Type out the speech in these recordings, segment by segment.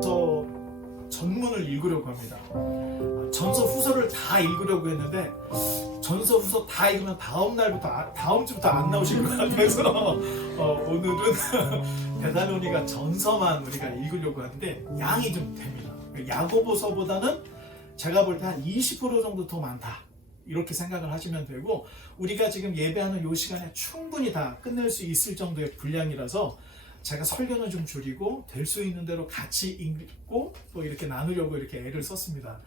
저 전문을 읽으려고 합니다. 전서 후서를 다 읽으려고 했는데 전서 후서 다 읽으면 다음 주부터 안 나오실 것 같아서 오늘은 데살로니가 전서만 우리가 읽으려고 하는데 양이 좀 됩니다. 야고보서보다는 제가 볼 때 한 20% 정도 더 많다, 이렇게 생각을 하시면 되고, 우리가 지금 예배하는 이 시간에 충분히 다 끝낼 수 있을 정도의 분량이라서 제가 설교는 좀 줄이고 될 수 있는 대로 같이 읽고 또 이렇게 나누려고 이렇게 애를 썼습니다.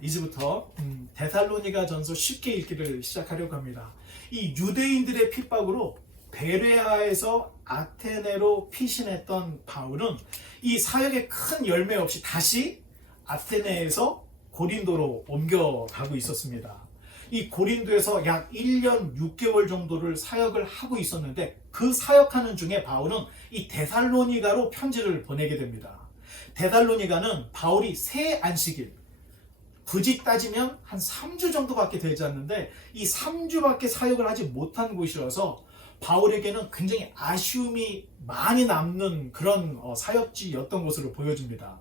이제부터 데살로니가 전서 쉽게 읽기를 시작하려고 합니다. 이 유대인들의 핍박으로 베레아에서 아테네로 피신했던 바울은 이 사역에 큰 열매 없이 다시 아테네에서 고린도로 옮겨가고 있었습니다. 이 고린도에서 약 1년 6개월 정도를 사역을 하고 있었는데, 그 사역하는 중에 바울은 이 데살로니가로 편지를 보내게 됩니다. 데살로니가는 바울이 새 안식일, 굳이 따지면 한 3주 정도밖에 되지 않는데 이 3주밖에 사역을 하지 못한 곳이라서 바울에게는 굉장히 아쉬움이 많이 남는 그런 사역지였던 것으로 보여집니다.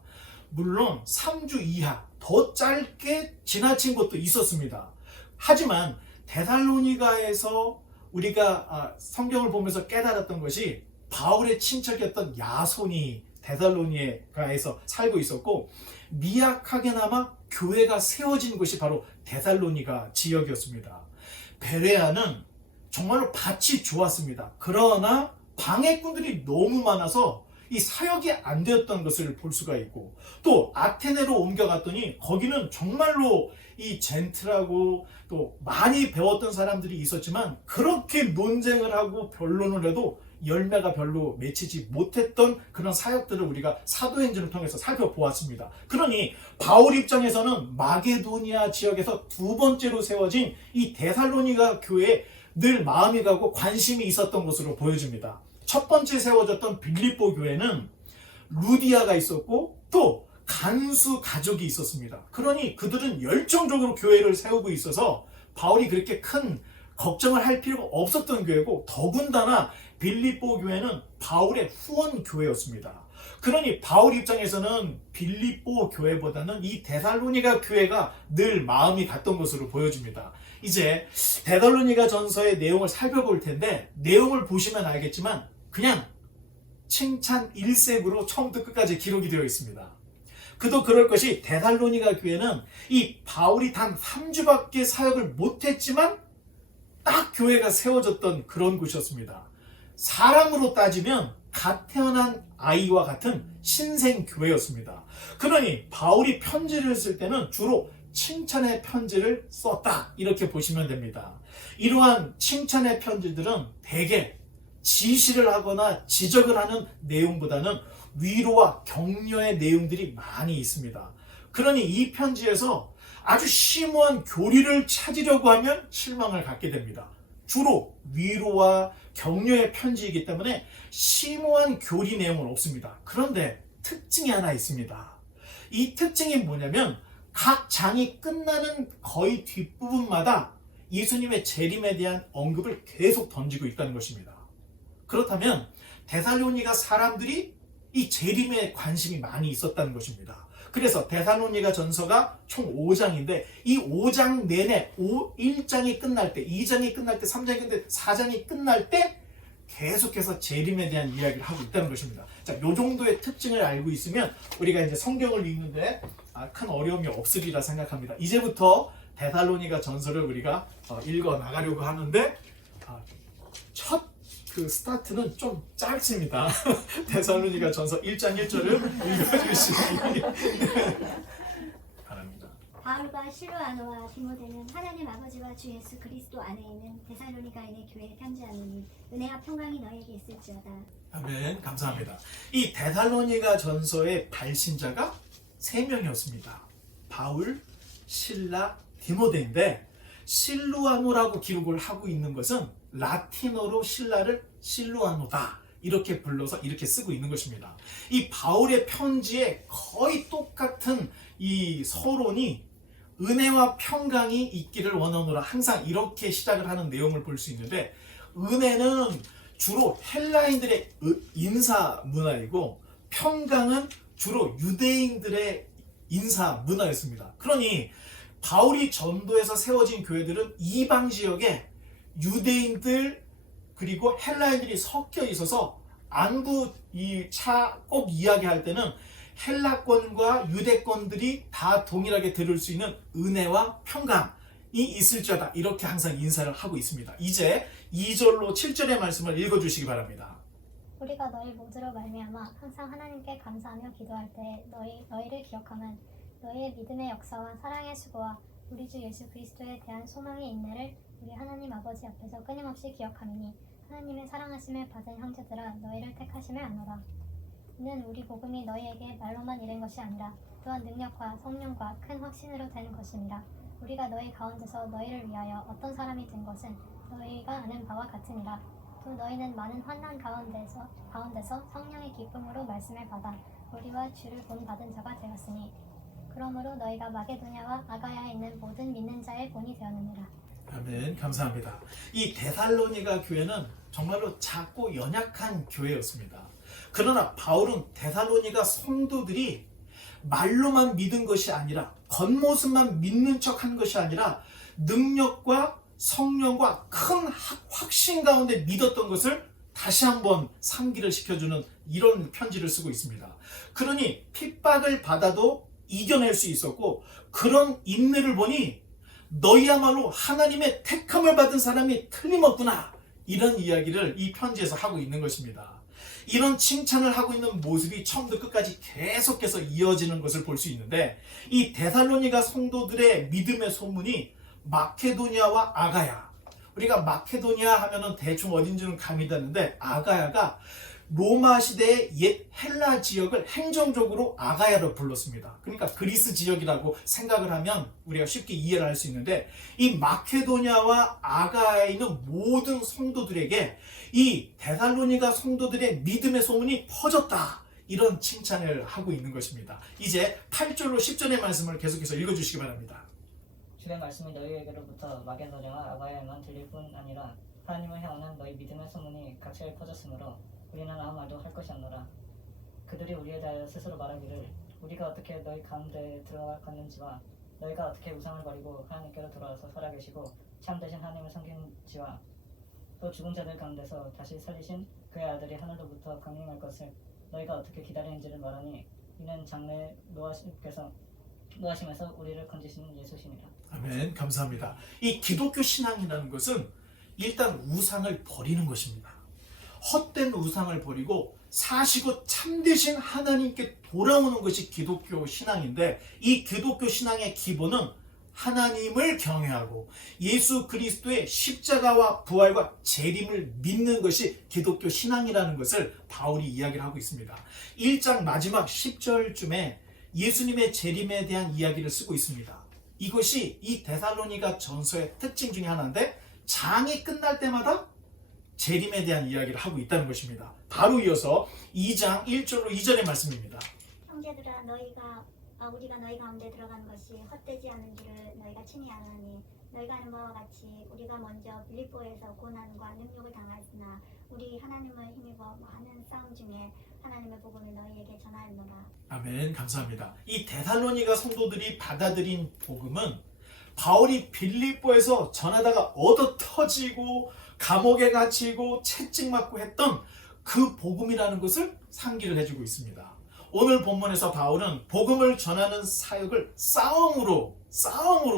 물론 3주 이하 더 짧게 지나친 것도 있었습니다. 하지만 데살로니가에서 우리가 성경을 보면서 깨달았던 것이, 바울의 친척이었던 야손이 데살로니가에서 살고 있었고 미약하게나마 교회가 세워진 곳이 바로 데살로니가 지역이었습니다. 베레아는 정말로 밭이 좋았습니다. 그러나 방해꾼들이 너무 많아서 이 사역이 안 되었던 것을 볼 수가 있고, 또 아테네로 옮겨갔더니 거기는 정말로 이 젠틀하고 또 많이 배웠던 사람들이 있었지만 그렇게 논쟁을 하고 변론을 해도 열매가 별로 맺히지 못했던 그런 사역들을 우리가 사도행전을 통해서 살펴보았습니다. 그러니 바울 입장에서는 마게도니아 지역에서 두 번째로 세워진 이 데살로니가 교회에 늘 마음이 가고 관심이 있었던 것으로 보여집니다. 첫 번째 세워졌던 빌립보 교회는 루디아가 있었고 또 간수 가족이 있었습니다. 그러니 그들은 열정적으로 교회를 세우고 있어서 바울이 그렇게 큰 걱정을 할 필요가 없었던 교회고, 더군다나 빌립보 교회는 바울의 후원 교회였습니다. 그러니 바울 입장에서는 빌립보 교회보다는 이 데살로니가 교회가 늘 마음이 갔던 것으로 보여집니다. 이제 데살로니가 전서의 내용을 살펴볼 텐데, 내용을 보시면 알겠지만 그냥 칭찬 일색으로 처음부터 끝까지 기록이 되어 있습니다. 그도 그럴 것이, 데살로니가 교회는 이 바울이 단 3주밖에 사역을 못했지만 딱 교회가 세워졌던 그런 곳이었습니다. 사람으로 따지면 갓 태어난 아이와 같은 신생교회였습니다. 그러니 바울이 편지를 쓸 때는 주로 칭찬의 편지를 썼다, 이렇게 보시면 됩니다. 이러한 칭찬의 편지들은 대개 지시를 하거나 지적을 하는 내용보다는 위로와 격려의 내용들이 많이 있습니다. 그러니 이 편지에서 아주 심오한 교리를 찾으려고 하면 실망을 갖게 됩니다. 주로 위로와 격려의 편지이기 때문에 심오한 교리 내용은 없습니다. 그런데 특징이 하나 있습니다. 이 특징이 뭐냐면, 각 장이 끝나는 거의 뒷부분마다 예수님의 재림에 대한 언급을 계속 던지고 있다는 것입니다. 그렇다면 데살로니가 사람들이 이 재림에 관심이 많이 있었다는 것입니다. 그래서 데살로니가 전서가 총 5장인데 이 5장 내내 1장이 끝날 때, 2장이 끝날 때, 3장이 끝날 때, 4장이 끝날 때 계속해서 재림에 대한 이야기를 하고 있다는 것입니다. 자, 이 정도의 특징을 알고 있으면 우리가 이제 성경을 읽는데 큰 어려움이 없으리라 생각합니다. 이제부터 데살로니가 전서를 우리가 읽어 나가려고 하는데, 첫 스타트는 좀 짧습니다. 데살로니가 전서 1장 1절을 읽어주시기 바랍니다. 바울과 실로아노와 디모데는 하나님 아버지와 주 예수 그리스도 안에 있는 데살로니가인의 교회에 편지하노니 은혜와 평강이 너에게 있을지어다. 아멘. 감사합니다. 이 데살로니가 전서의 발신자가 3명이었습니다. 바울, 실라, 디모데인데, 실루아노라고 기록을 하고 있는 것은 라틴어로 실라를 실루아노다, 이렇게 불러서 이렇게 쓰고 있는 것입니다. 이 바울의 편지에 거의 똑같은 이 서론이 은혜와 평강이 있기를 원하노라, 항상 이렇게 시작을 하는 내용을 볼 수 있는데, 은혜는 주로 헬라인들의 인사 문화이고 평강은 주로 유대인들의 인사 문화였습니다. 그러니 바울이 전도해서 세워진 교회들은 이방 지역에 유대인들 그리고 헬라인들이 섞여 있어서 안부 꼭 이야기할 때는 헬라권과 유대권들이 다 동일하게 들을 수 있는 은혜와 평강이 있을지어다 이렇게 항상 인사를 하고 있습니다. 이제 2절로 7절의 말씀을 읽어주시기 바랍니다. 우리가 너희 모두로 말미암아 항상 하나님께 감사하며 기도할 때 너희를 기억하면 너희의 믿음의 역사와 사랑의 수고와 우리 주 예수 그리스도에 대한 소망의 인내를 우리 하나님 아버지 앞에서 끊임없이 기억하미니 하나님의 사랑하심을 받은 형제들아 너희를 택하심을 아노라. 이는 우리 복음이 너희에게 말로만 이른 것이 아니라 또한 능력과 성령과 큰 확신으로 되는 것이니라. 우리가 너희 가운데서 너희를 위하여 어떤 사람이 된 것은 너희가 아는 바와 같으니라. 또 너희는 많은 환난 가운데서 성령의 기쁨으로 말씀을 받아 우리와 주를 본받은 자가 되었으니 그러므로 너희가 마게도냐와 아가야에 있는 모든 믿는 자의 본이 되었느니라. 아멘. 감사합니다. 이 데살로니가 교회는 정말로 작고 연약한 교회였습니다. 그러나 바울은 데살로니가 성도들이 말로만 믿은 것이 아니라 겉모습만 믿는 척한 것이 아니라 능력과 성령과 큰 확신 가운데 믿었던 것을 다시 한번 상기를 시켜주는 이런 편지를 쓰고 있습니다. 그러니 핍박을 받아도 이겨낼 수 있었고 그런 인내를 보니 너희야말로 하나님의 택함을 받은 사람이 틀림없구나 이런 이야기를 이 편지에서 하고 있는 것입니다. 이런 칭찬을 하고 있는 모습이 처음부터 끝까지 계속해서 이어지는 것을 볼 수 있는데 이 데살로니가 성도들의 믿음의 소문이 마케도니아와 아가야, 우리가 마케도니아 하면은 대충 어딘지는 감이 되는데 아가야가 로마 시대의 옛 헬라 지역을 행정적으로 아가야로 불렀습니다. 그러니까 그리스 지역이라고 생각을 하면 우리가 쉽게 이해를 할 수 있는데 이 마케도니아와 아가야에 있는 모든 성도들에게 이 데살로니가 성도들의 믿음의 소문이 퍼졌다. 이런 칭찬을 하고 있는 것입니다. 이제 8절로 10절의 말씀을 계속해서 읽어주시기 바랍니다. 주의 말씀이 너희에게로부터 마게도냐와 아가야에만 들릴 뿐 아니라 하나님을 향하는 너희 믿음의 소문이 각처에 퍼졌으므로 우리는 아무 말도 할 것이 없노라. 그들이 우리에 대하여 스스로 말하기를 우리가 어떻게 너희 가운데 들어갔는지와 너희가 어떻게 우상을 버리고 하나님께로 돌아와서 살아계시고 참되신 하나님을 섬긴지와 또 죽은 자들 가운데서 다시 살리신 그의 아들이 하늘로부터 강림할 것을 너희가 어떻게 기다리는지를 말하니 이는 장래 노하심에서 우리를 건지시는 예수시니라. 아멘. 감사합니다. 이 기독교 신앙이라는 것은 일단 우상을 버리는 것입니다. 헛된 우상을 버리고 사시고 참되신 하나님께 돌아오는 것이 기독교 신앙인데 이 기독교 신앙의 기본은 하나님을 경외하고 예수 그리스도의 십자가와 부활과 재림을 믿는 것이 기독교 신앙이라는 것을 바울이 이야기를 하고 있습니다. 1장 마지막 10절쯤에 예수님의 재림에 대한 이야기를 쓰고 있습니다. 이것이 이 데살로니가 전서의 특징 중에 하나인데 장이 끝날 때마다 재림에 대한 이야기를 하고 있다는 것입니다. 바로 이어서 2장 1절로 2절의 말씀입니다. 형제들아 우리가 너희 가운데 들어간 것이 헛되지 않은 줄을 너희가 친히 아노니 너희가 아는 바와 같이 우리가 먼저 빌립보에서 고난과 능욕을 당하였으나 우리 하나님을 힘입어 많은 싸움 중에 하나님의 복음을 너희에게 전하였노라. 아멘. 감사합니다. 이 데살로니가 성도들이 받아들인 복음은 바울이 빌립보에서 전하다가 얻어 터지고 감옥에 갇히고 채찍맞고 했던 그 복음이라는 것을 상기를 해주고 있습니다. 오늘 본문에서 바울은 복음을 전하는 사역을 싸움으로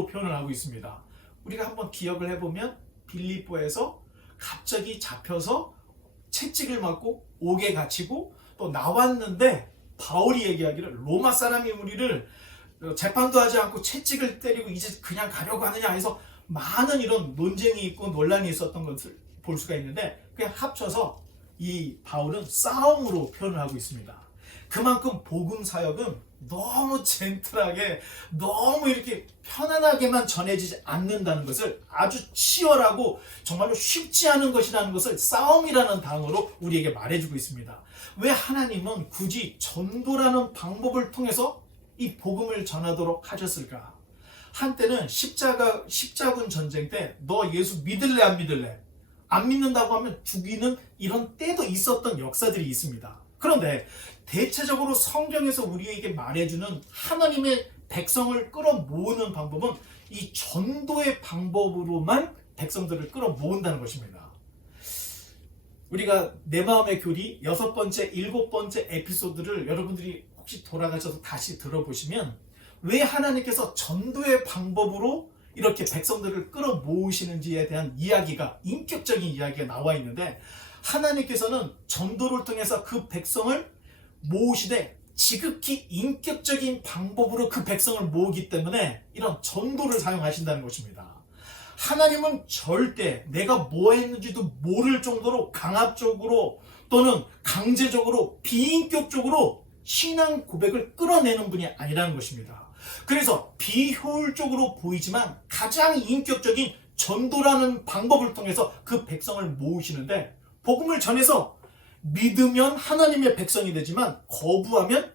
표현을 하고 있습니다. 우리가 한번 기억을 해보면 빌립보에서 갑자기 잡혀서 채찍을 맞고 옥에 갇히고 또 나왔는데 바울이 얘기하기를 로마 사람이 우리를 재판도 하지 않고 채찍을 때리고 이제 그냥 가려고 하느냐 해서 많은 이런 논쟁이 있고 논란이 있었던 것을 볼 수가 있는데 그냥 합쳐서 이 바울은 싸움으로 표현을 하고 있습니다. 그만큼 복음 사역은 너무 젠틀하게 너무 이렇게 편안하게만 전해지지 않는다는 것을 아주 치열하고 정말로 쉽지 않은 것이라는 것을 싸움이라는 단어로 우리에게 말해주고 있습니다. 왜 하나님은 굳이 전도라는 방법을 통해서 이 복음을 전하도록 하셨을까? 한때는 십자군 전쟁 때 너 예수 믿을래 안 믿을래? 안 믿는다고 하면 죽이는 이런 때도 있었던 역사들이 있습니다. 그런데 대체적으로 성경에서 우리에게 말해주는 하나님의 백성을 끌어모으는 방법은 이 전도의 방법으로만 백성들을 끌어모은다는 것입니다. 우리가 내 마음의 교리 6번째, 7번째 에피소드를 여러분들이 혹시 돌아가셔서 다시 들어보시면 왜 하나님께서 전도의 방법으로 이렇게 백성들을 끌어모으시는지에 대한 이야기가, 인격적인 이야기가 나와 있는데, 하나님께서는 전도를 통해서 그 백성을 모으시되 지극히 인격적인 방법으로 그 백성을 모으기 때문에 이런 전도를 사용하신다는 것입니다. 하나님은 절대 내가 뭐 했는지도 모를 정도로 강압적으로 또는 강제적으로 비인격적으로 신앙 고백을 끌어내는 분이 아니라는 것입니다. 그래서 비효율적으로 보이지만 가장 인격적인 전도라는 방법을 통해서 그 백성을 모으시는데, 복음을 전해서 믿으면 하나님의 백성이 되지만 거부하면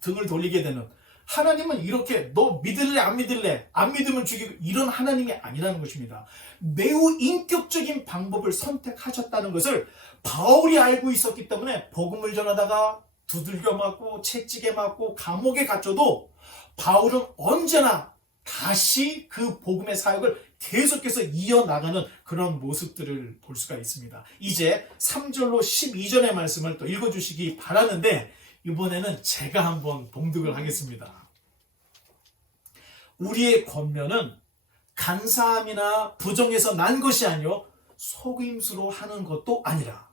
등을 돌리게 되는, 하나님은 이렇게 너 믿을래 안 믿을래, 안 믿으면 죽이고, 이런 하나님이 아니라는 것입니다. 매우 인격적인 방법을 선택하셨다는 것을 바울이 알고 있었기 때문에 복음을 전하다가 두들겨 맞고 채찍에 맞고 감옥에 갇혀도 바울은 언제나 다시 그 복음의 사역을 계속해서 이어나가는 그런 모습들을 볼 수가 있습니다. 이제 3절로 12절의 말씀을 또 읽어주시기 바라는데, 이번에는 제가 한번 봉독을 하겠습니다. 우리의 권면은 간사함이나 부정에서 난 것이 아니요 속임수로 하는 것도 아니라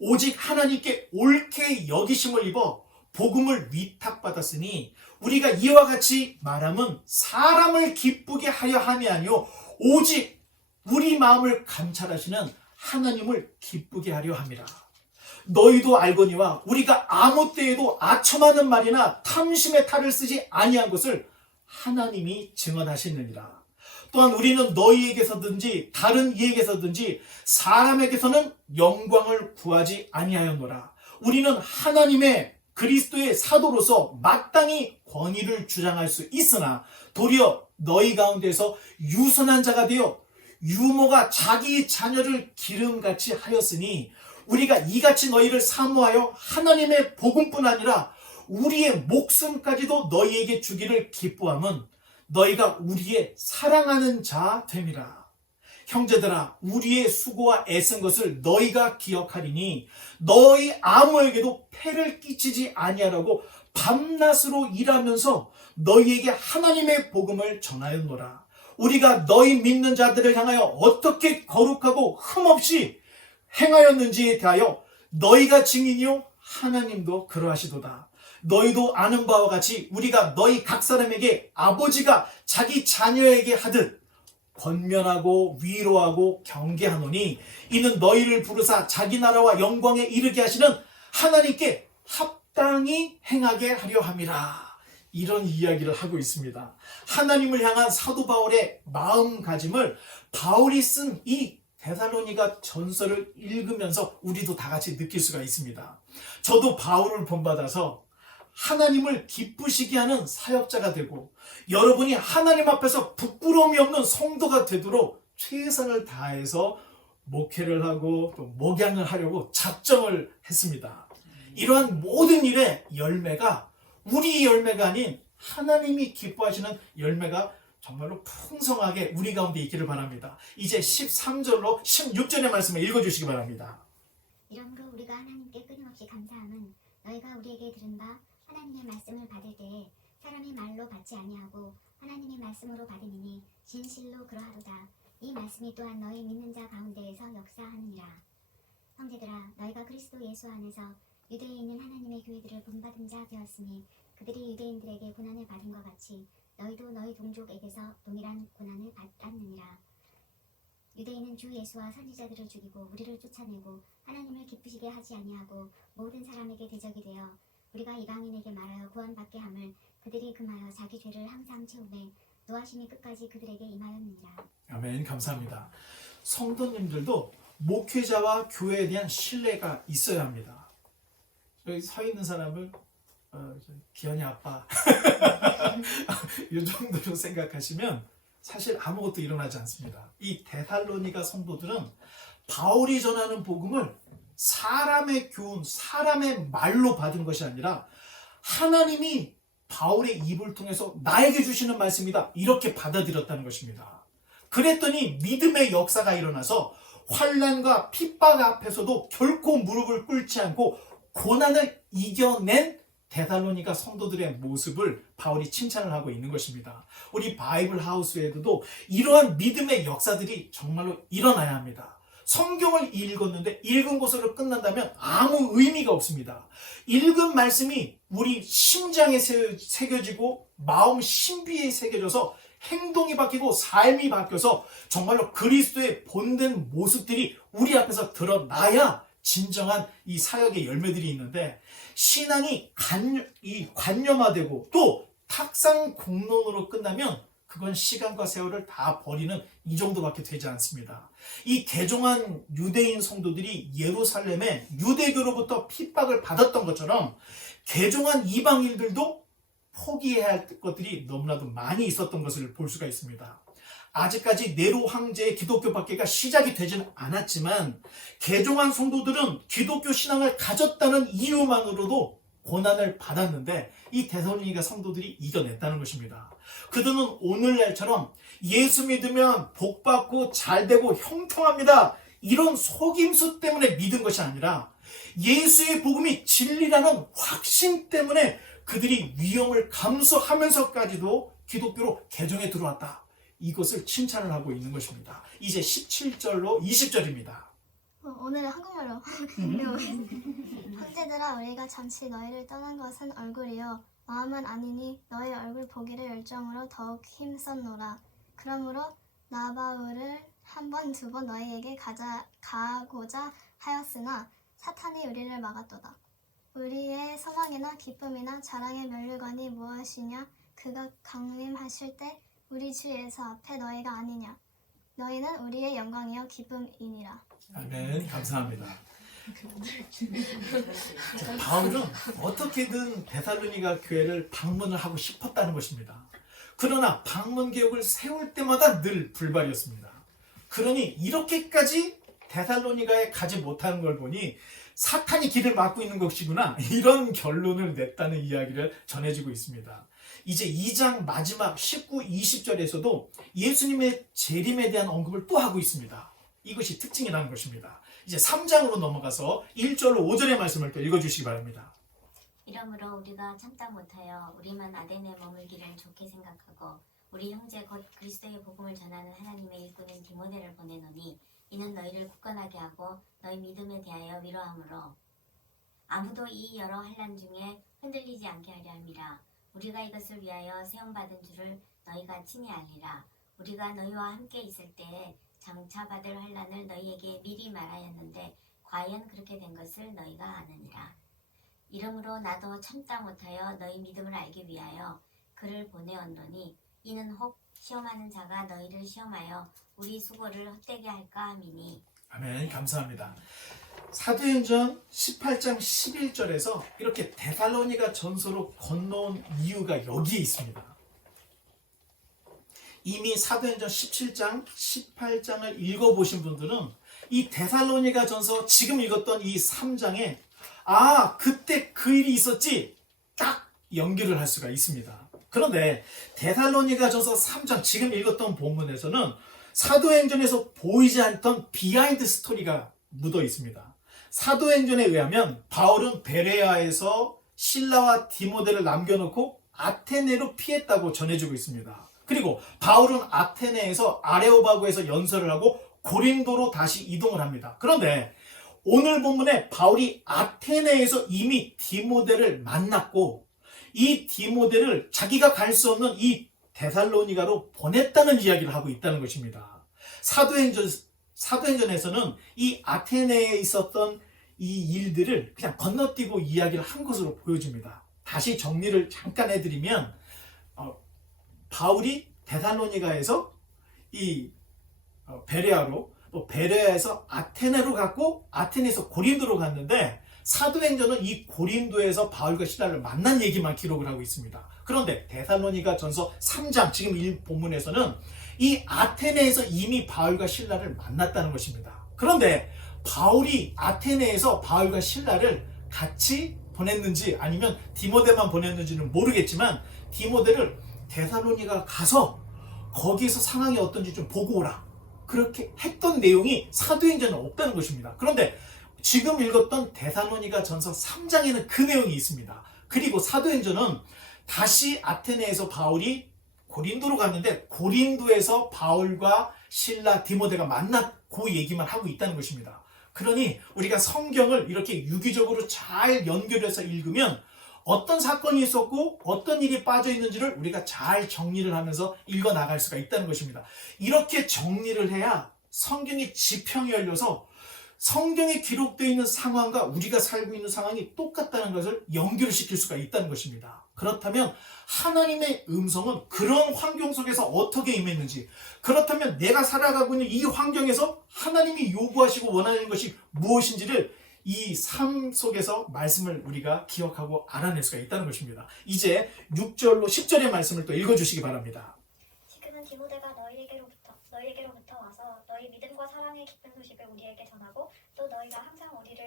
오직 하나님께 옳게 여기심을 입어 복음을 위탁받았으니 우리가 이와 같이 말함은 사람을 기쁘게 하려 함이 아니요 오직 우리 마음을 감찰하시는 하나님을 기쁘게 하려 함이라. 너희도 알거니와 우리가 아무 때에도 아첨하는 말이나 탐심의 탈을 쓰지 아니한 것을 하나님이 증언하시느니라. 또한 우리는 너희에게서든지 다른 이에게서든지 사람에게서는 영광을 구하지 아니하였노라. 우리는 하나님의 그리스도의 사도로서 마땅히 권위를 주장할 수 있으나 도리어 너희 가운데서 유선한 자가 되어 유모가 자기 자녀를 기름같이 하였으니 우리가 이같이 너희를 사모하여 하나님의 복음뿐 아니라 우리의 목숨까지도 너희에게 주기를 기뻐함은 너희가 우리의 사랑하는 자 됨이라. 형제들아, 우리의 수고와 애쓴 것을 너희가 기억하리니 너희 아무에게도 폐를 끼치지 아니하라고 밤낮으로 일하면서 너희에게 하나님의 복음을 전하였노라. 우리가 너희 믿는 자들을 향하여 어떻게 거룩하고 흠없이 행하였는지에 대하여 너희가 증인이요 하나님도 그러하시도다. 너희도 아는 바와 같이 우리가 너희 각 사람에게 아버지가 자기 자녀에게 하듯 권면하고 위로하고 경계하노니 이는 너희를 부르사 자기 나라와 영광에 이르게 하시는 하나님께 합당히 행하게 하려 함이라. 이런 이야기를 하고 있습니다. 하나님을 향한 사도 바울의 마음가짐을 바울이 쓴 이 데살로니가 전서를 읽으면서 우리도 다 같이 느낄 수가 있습니다. 저도 바울을 본받아서 하나님을 기쁘시게 하는 사역자가 되고 여러분이 하나님 앞에서 부끄러움이 없는 성도가 되도록 최선을 다해서 목회를 하고 또 목양을 하려고 작정을 했습니다. 이러한 모든 일의 열매가 우리 열매가 아닌 하나님이 기뻐하시는 열매가 정말로 풍성하게 우리 가운데 있기를 바랍니다. 이제 13절로 16절의 말씀을 읽어주시기 바랍니다. 이러므로 우리가 하나님께 끊임없이 감사함은 너희가 우리에게 들은 바 하나님의 말씀을 받을 때에 사람의 말로 받지 아니하고 하나님의 말씀으로 받으니 진실로 그러하도다. 이 말씀이 또한 너희 믿는 자 가운데에서 역사하느니라. 형제들아, 너희가 그리스도 예수 안에서 유대에 있는 하나님의 교회들을 본받은 자 되었으니 그들이 유대인들에게 고난을 받은 것 같이 너희도 너희 동족에게서 동일한 고난을 받았느니라. 유대인은 주 예수와 선지자들을 죽이고 우리를 쫓아내고 하나님을 기쁘시게 하지 아니하고 모든 사람에게 대적이 되어 우리가 이방인에게 말하여 구원받게 함을 그들이 금하여 자기 죄를 항상 채우매 노하심이 끝까지 그들에게 임하였느니라. 아멘. 감사합니다. 성도님들도 목회자와 교회에 대한 신뢰가 있어야 합니다. 여기 서 있는 사람을 기현이 아빠 이 정도로 생각하시면 사실 아무것도 일어나지 않습니다. 이 데살로니가 성도들은 바울이 전하는 복음을 사람의 교훈, 사람의 말로 받은 것이 아니라 하나님이 바울의 입을 통해서 나에게 주시는 말씀이다, 이렇게 받아들였다는 것입니다. 그랬더니 믿음의 역사가 일어나서 환난과 핍박 앞에서도 결코 무릎을 꿇지 않고 고난을 이겨낸 데살로니가 성도들의 모습을 바울이 칭찬을 하고 있는 것입니다. 우리 바이블 하우스에도 이러한 믿음의 역사들이 정말로 일어나야 합니다. 성경을 읽었는데 읽은 것으로 끝난다면 아무 의미가 없습니다. 읽은 말씀이 우리 심장에 새겨지고 마음 신비에 새겨져서 행동이 바뀌고 삶이 바뀌어서 정말로 그리스도의 본된 모습들이 우리 앞에서 드러나야 진정한 이 사역의 열매들이 있는데, 신앙이 관념화되고 또 탁상 공론으로 끝나면 그건 시간과 세월을 다 버리는 이 정도밖에 되지 않습니다. 이 개종한 유대인 성도들이 예루살렘에 유대교로부터 핍박을 받았던 것처럼 개종한 이방인들도 포기해야 할 것들이 너무나도 많이 있었던 것을 볼 수가 있습니다. 아직까지 네로 황제의 기독교 박해가 시작이 되지는 않았지만 개종한 성도들은 기독교 신앙을 가졌다는 이유만으로도 고난을 받았는데 이 데살로니가 성도들이 이겨냈다는 것입니다. 그들은 오늘날처럼 예수 믿으면 복받고 잘되고 형통합니다, 이런 속임수 때문에 믿은 것이 아니라 예수의 복음이 진리라는 확신 때문에 그들이 위험을 감수하면서까지도 기독교로 개종에 들어왔다, 이것을 칭찬을 하고 있는 것입니다. 이제 17절로 20절입니다. 오늘은 한국말로 배우겠습니다. 형제들아, 우리가 잠시 너희를 떠난 것은 얼굴이요 마음은 아니니 너희 얼굴 보기를 열정으로 더욱 힘썼노라. 그러므로 나 바울을 한 번 두 번 너희에게 가고자 하였으나 사탄이 우리를 막았도다. 우리의 소망이나 기쁨이나 자랑의 면류관이 무엇이냐? 그가 강림하실 때 우리 주 예수 앞에 너희가 아니냐? 너희는 우리의 영광이요 기쁨이니라. 아멘. 감사합니다. 자, 바울은 어떻게든 데살로니가 교회를 방문을 하고 싶었다는 것입니다. 그러나 방문 계획을 세울 때마다 늘 불발이었습니다. 그러니 이렇게까지 데살로니가에 가지 못하는 걸 보니 사탄이 길을 막고 있는 것이구나, 이런 결론을 냈다는 이야기를 전해지고 있습니다. 이제 2장 마지막 19, 20절에서도 예수님의 재림에 대한 언급을 또 하고 있습니다. 이것이 특징이라는 것입니다. 이제 3장으로 넘어가서 1절로 5절의 말씀을 또 읽어주시기 바랍니다. 이러므로 우리가 참다 못하여 우리만 아덴에 머물기를 좋게 생각하고 우리 형제 곧 그리스도의 복음을 전하는 하나님의 일꾼인 디모데를 보내노니 이는 너희를 굳건하게 하고 너희 믿음에 대하여 위로하므로 아무도 이 여러 환난 중에 흔들리지 않게 하려 함이라. 우리가 이것을 위하여 세움받은 줄을 너희가 친히 알리라. 우리가 너희와 함께 있을 때에 장차 받을 환난을 너희에게 미리 말하였는데 과연 그렇게 된 것을 너희가 아느니라. 이러므로 나도 참다 못하여 너희 믿음을 알기 위하여 그를 보내었노니 이는 혹 시험하는 자가 너희를 시험하여 우리 수고를 헛되게 할까 함이니. 아멘. 감사합니다. 사도행전 18장 11절에서 이렇게 데살로니가 전서로 건너온 이유가 여기에 있습니다. 이미 사도행전 17장, 18장을 읽어보신 분들은 이 데살로니가 전서 지금 읽었던 이 3장에 그때 그 일이 있었지, 딱 연결을 할 수가 있습니다. 그런데 데살로니가 전서 3장 지금 읽었던 본문에서는 사도행전에서 보이지 않던 비하인드 스토리가 묻어 있습니다. 사도행전에 의하면 바울은 베레아에서 실라와 디모데를 남겨놓고 아테네로 피했다고 전해지고 있습니다. 그리고 바울은 아테네에서 아레오바고에서 연설을 하고 고린도로 다시 이동을 합니다. 그런데 오늘 본문에 바울이 아테네에서 이미 디모데를 만났고 이 디모데를 자기가 갈 수 없는 이 데살로니가로 보냈다는 이야기를 하고 있다는 것입니다. 사도행전에서는 이 아테네에 있었던 이 일들을 그냥 건너뛰고 이야기를 한 것으로 보여집니다. 다시 정리를 잠깐 해드리면 바울이 데살로니가에서 이 베레아로, 또 베레아에서 아테네로 갔고 아테네에서 고린도로 갔는데 사도행전은 이 고린도에서 바울과 시라를 만난 얘기만 기록을 하고 있습니다. 그런데 데살로니가 전서 3장 지금 본문에서는 이 아테네에서 이미 바울과 실라를 만났다는 것입니다. 그런데 바울이 아테네에서 바울과 실라를 같이 보냈는지 아니면 디모데만 보냈는지는 모르겠지만 디모데를 데살로니가 가서 거기에서 상황이 어떤지 좀 보고 오라, 그렇게 했던 내용이 사도행전에 없다는 것입니다. 그런데 지금 읽었던 데살로니가 전서 3장에는 그 내용이 있습니다. 그리고 사도행전은 다시 아테네에서 바울이 고린도로 갔는데 고린도에서 바울과 실라, 디모데가 만났고 얘기만 하고 있다는 것입니다. 그러니 우리가 성경을 이렇게 유기적으로 잘 연결해서 읽으면 어떤 사건이 있었고 어떤 일이 빠져 있는지를 우리가 잘 정리를 하면서 읽어 나갈 수가 있다는 것입니다. 이렇게 정리를 해야 성경의 지평이 열려서 성경에 기록되어 있는 상황과 우리가 살고 있는 상황이 똑같다는 것을 연결시킬 수가 있다는 것입니다. 그렇다면 하나님의 음성은 그런 환경 속에서 어떻게 임했는지, 그렇다면 내가 살아가고 있는 이 환경에서 하나님이 요구하시고 원하는 것이 무엇인지를 이 삶 속에서 말씀을 우리가 기억하고 알아낼 수가 있다는 것입니다. 이제 6절로 10절의 말씀을 또 읽어주시기 바랍니다. 지금은 디모데가 너희에게로부터 와서 너희 믿음과 사랑의 기쁜 소식을 우리에게 전하고 또 너희가 항상 우리를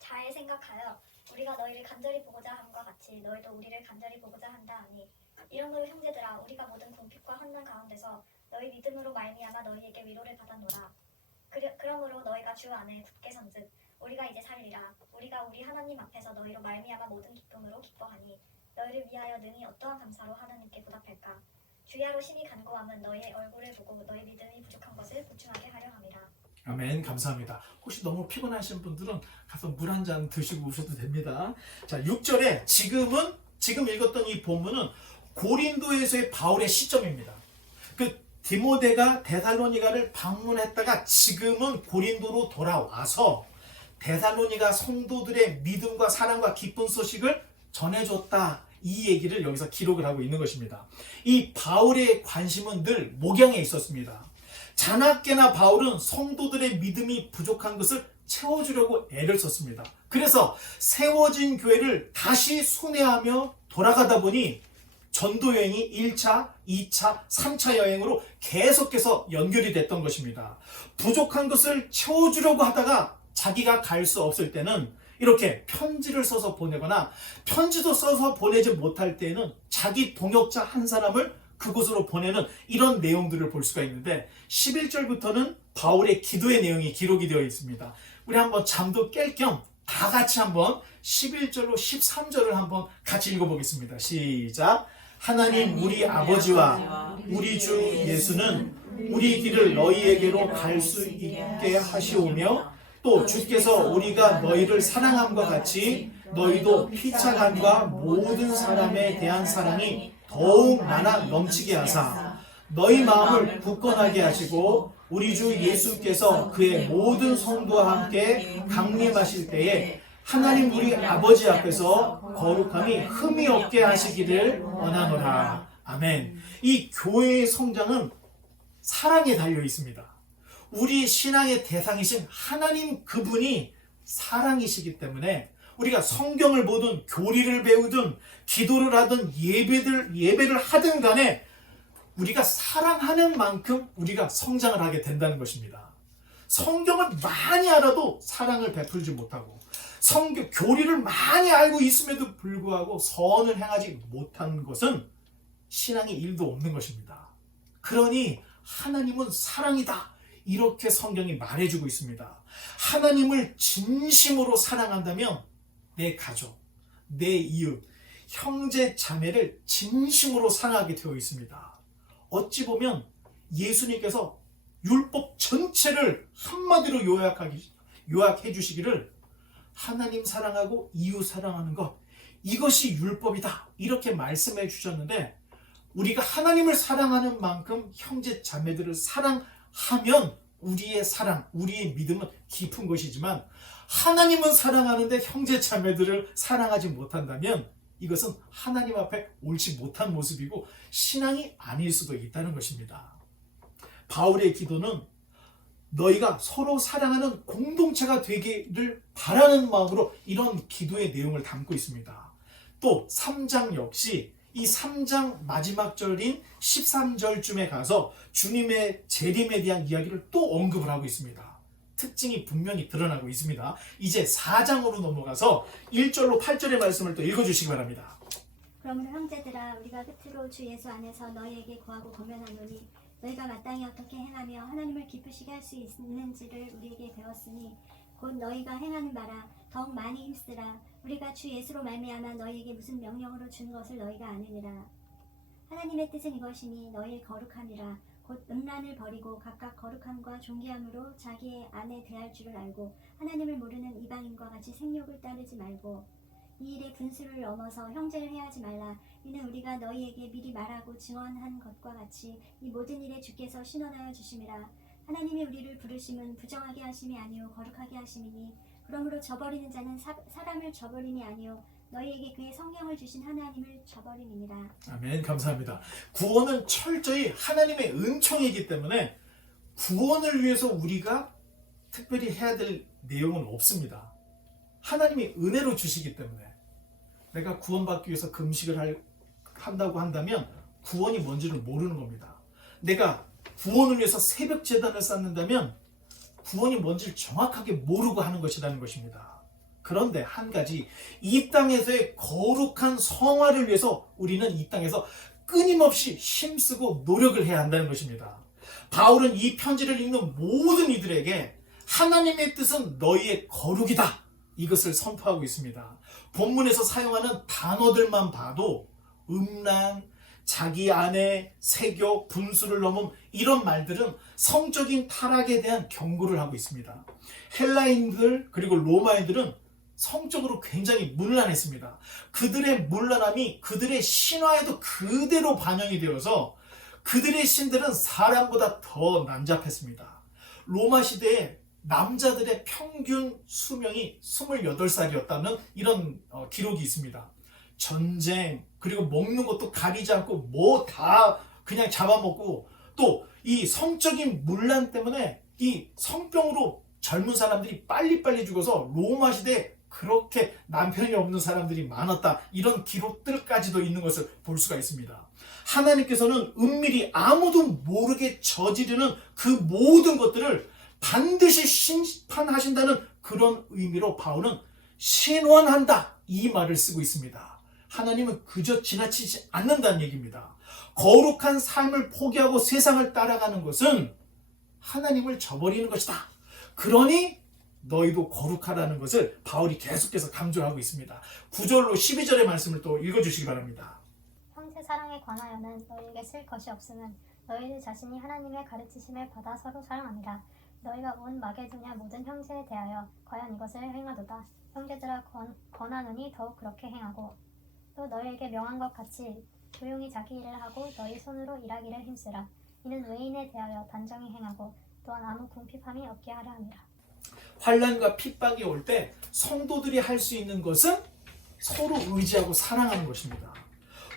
잘 생각하여 우리가 너희를 간절히 보고자 함과 같이 너희도 우리를 간절히 보고자 한다 하니 이러므로 형제들아 우리가 모든 궁핍과 환난 가운데서 너희 믿음으로 말미암아 너희에게 위로를 받아노라. 그러므로 너희가 주 안에 굳게 선즉 우리가 이제 살리라. 우리가 우리 하나님 앞에서 너희로 말미암아 모든 기쁨으로 기뻐하니 너희를 위하여 능히 어떠한 감사로 하나님께 보답할까. 주야로 심히 간구함은 너희의 얼굴을 보고 너희 믿음이 부족한 것을 보충하게 하려 함이라. 아멘. 감사합니다. 혹시 너무 피곤하신 분들은 가서 물 한 잔 드시고 오셔도 됩니다. 자, 6절에 지금 읽었던 이 본문은 고린도에서의 바울의 시점입니다. 그 디모데가 데살로니가를 방문했다가 지금은 고린도로 돌아와서 데살로니가 성도들의 믿음과 사랑과 기쁜 소식을 전해줬다, 이 얘기를 여기서 기록을 하고 있는 것입니다. 이 바울의 관심은 늘 목양에 있었습니다. 자나깨나 바울은 성도들의 믿음이 부족한 것을 채워주려고 애를 썼습니다. 그래서 세워진 교회를 다시 순회하며 돌아가다 보니 전도 여행이 1차, 2차, 3차 여행으로 계속해서 연결이 됐던 것입니다. 부족한 것을 채워주려고 하다가 자기가 갈 수 없을 때는 이렇게 편지를 써서 보내거나 편지도 써서 보내지 못할 때에는 자기 동역자 한 사람을 그곳으로 보내는 이런 내용들을 볼 수가 있는데 11절부터는 바울의 기도의 내용이 기록이 되어 있습니다. 우리 한번 잠도 깰 겸 다 같이 한번 11절로 13절을 한번 같이 읽어보겠습니다. 시작. 하나님 우리 아버지와 우리 주 예수는 우리 길을 너희에게로 갈 수 있게 하시오며 또 주께서 우리가 너희를 사랑함과 같이 너희도 피차간과 모든 사람에 대한 사랑이 더욱 많아 넘치게 하사 너희 마음을 굳건하게 하시고 우리 주 예수께서 그의 모든 성도와 함께 강림하실 때에 하나님 우리 아버지 앞에서 거룩함이 흠이 없게 하시기를 원하노라. 아멘. 이 교회의 성장은 사랑에 달려 있습니다. 우리 신앙의 대상이신 하나님 그분이 사랑이시기 때문에 우리가 성경을 보든 교리를 배우든 기도를 하든 예배를 하든 간에 우리가 사랑하는 만큼 우리가 성장을 하게 된다는 것입니다. 성경을 많이 알아도 사랑을 베풀지 못하고 교리를 많이 알고 있음에도 불구하고 선을 행하지 못한 것은 신앙이 1도 없는 것입니다. 그러니 하나님은 사랑이다, 이렇게 성경이 말해주고 있습니다. 하나님을 진심으로 사랑한다면 내 가족, 내 이웃, 형제, 자매를 진심으로 사랑하게 되어 있습니다. 어찌 보면 예수님께서 율법 전체를 한마디로 요약해 주시기를 하나님 사랑하고 이웃 사랑하는 것, 이것이 율법이다, 이렇게 말씀해 주셨는데 우리가 하나님을 사랑하는 만큼 형제 자매들을 사랑하면 우리의 사랑, 우리의 믿음은 깊은 것이지만 하나님은 사랑하는데 형제 자매들을 사랑하지 못한다면 이것은 하나님 앞에 옳지 못한 모습이고 신앙이 아닐 수도 있다는 것입니다. 바울의 기도는 너희가 서로 사랑하는 공동체가 되기를 바라는 마음으로 이런 기도의 내용을 담고 있습니다. 또 3장 역시 이 3장 마지막 절인 13절쯤에 가서 주님의 재림에 대한 이야기를 또 언급을 하고 있습니다. 특징이 분명히 드러나고 있습니다. 이제 4장으로 넘어가서 1절로 8절의 말씀을 또 읽어주시기 바랍니다. 그러므로 형제들아 우리가 끝으로 주 예수 안에서 너희에게 구하고 고면하노니 너희가 마땅히 어떻게 행하며 하나님을 기쁘시게 할 수 있는지를 우리에게 배웠으니 곧 너희가 행하는 바라 더욱 많이 힘쓰라. 우리가 주 예수로 말미암아 너희에게 무슨 명령으로 준 것을 너희가 아느니라. 하나님의 뜻은 이것이니 너희의 거룩함이라. 곧 음란을 버리고 각각 거룩함과 존귀함으로 자기의 아내 대할 줄을 알고 하나님을 모르는 이방인과 같이 생욕을 따르지 말고 이 일에 분수를 넘어서 형제를 해하지 말라. 이는 우리가 너희에게 미리 말하고 증언한 것과 같이 이 모든 일에 주께서 신원하여 주심이라. 하나님이 우리를 부르심은 부정하게 하심이 아니요 거룩하게 하심이니 그러므로 저버리는 자는 사람을 저버림이 아니요 너희에게 그의 성령을 주신 하나님을 저버림이니라. 아멘. 감사합니다. 구원은 철저히 하나님의 은총이기 때문에 구원을 위해서 우리가 특별히 해야 될 내용은 없습니다. 하나님이 은혜로 주시기 때문에 내가 구원받기 위해서 금식을 한다고 한다면 구원이 뭔지를 모르는 겁니다. 내가 구원을 위해서 새벽 제단을 쌓는다면 구원이 뭔지를 정확하게 모르고 하는 것이라는 것입니다. 그런데 한 가지, 이 땅에서의 거룩한 성화를 위해서 우리는 이 땅에서 끊임없이 힘쓰고 노력을 해야 한다는 것입니다. 바울은 이 편지를 읽는 모든 이들에게 하나님의 뜻은 너희의 거룩이다, 이것을 선포하고 있습니다. 본문에서 사용하는 단어들만 봐도 음란, 자기 아내, 세교, 분수를 넘은 이런 말들은 성적인 타락에 대한 경고를 하고 있습니다. 헬라인들 그리고 로마인들은 성적으로 굉장히 문란했습니다. 그들의 문란함이 그들의 신화에도 그대로 반영이 되어서 그들의 신들은 사람보다 더 난잡했습니다. 로마 시대에 남자들의 평균 수명이 28살이었다는 이런 기록이 있습니다. 전쟁 그리고 먹는 것도 가리지 않고 뭐 다 그냥 잡아먹고 또 이 성적인 문란 때문에 이 성병으로 젊은 사람들이 빨리빨리 죽어서 로마 시대에 그렇게 남편이 없는 사람들이 많았다, 이런 기록들까지도 있는 것을 볼 수가 있습니다. 하나님께서는 은밀히 아무도 모르게 저지르는 그 모든 것들을 반드시 심판하신다는 그런 의미로 바울은 신원한다, 이 말을 쓰고 있습니다. 하나님은 그저 지나치지 않는다는 얘기입니다. 거룩한 삶을 포기하고 세상을 따라가는 것은 하나님을 저버리는 것이다. 그러니 너희도 거룩하라는 것을 바울이 계속해서 강조하고 있습니다. 9절로 12절의 말씀을 또 읽어주시기 바랍니다. 형제 사랑에 관하여는 너희에게 쓸 것이 없으면 너희들 자신이 하나님의 가르치심을 받아 서로 사랑하니라. 너희가 온 마게도냐 모든 형제에 대하여 과연 이것을 행하도다. 형제들아 권하노니 더욱 그렇게 행하고 또 너희에게 명한 것 같이 조용히 자기 일을 하고 너희 손으로 일하기를 힘쓰라. 이는 외인에 대하여 단정히 행하고 또한 아무 궁핍함이 없게 하려 함이라. 환난과 핍박이 올 때 성도들이 할 수 있는 것은 서로 의지하고 사랑하는 것입니다.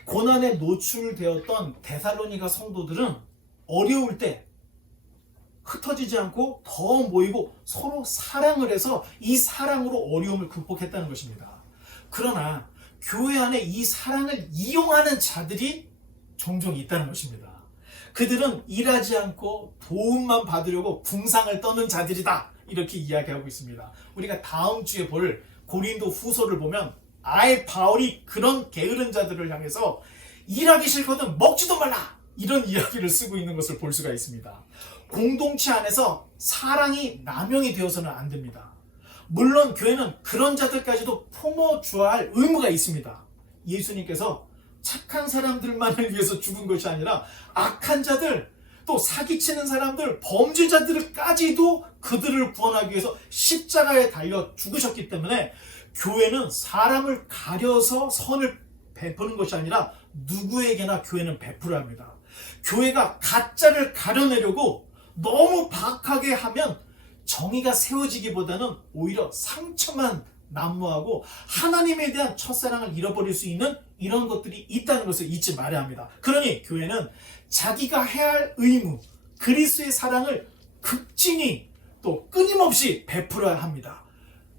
고난에 노출되었던 데살로니가 성도들은 어려울 때 흩어지지 않고 더 모이고 서로 사랑을 해서 이 사랑으로 어려움을 극복했다는 것입니다. 그러나 교회 안에 이 사랑을 이용하는 자들이 종종 있다는 것입니다. 그들은 일하지 않고 도움만 받으려고 궁상을 떠는 자들이다, 이렇게 이야기하고 있습니다. 우리가 다음 주에 볼 고린도 후서를 보면 아예 바울이 그런 게으른 자들을 향해서 일하기 싫거든 먹지도 말라, 이런 이야기를 쓰고 있는 것을 볼 수가 있습니다. 공동체 안에서 사랑이 남용이 되어서는 안 됩니다. 물론 교회는 그런 자들까지도 품어줘야 할 의무가 있습니다. 예수님께서 착한 사람들만을 위해서 죽은 것이 아니라 악한 자들, 또 사기치는 사람들, 범죄자들까지도 그들을 구원하기 위해서 십자가에 달려 죽으셨기 때문에 교회는 사람을 가려서 선을 베푸는 것이 아니라 누구에게나 교회는 베풀어야 합니다. 교회가 가짜를 가려내려고 너무 박하게 하면 정의가 세워지기보다는 오히려 상처만 난무하고 하나님에 대한 첫사랑을 잃어버릴 수 있는 이런 것들이 있다는 것을 잊지 말아야 합니다. 그러니 교회는 자기가 해야 할 의무, 그리스도의 사랑을 극진히 또 끊임없이 베풀어야 합니다.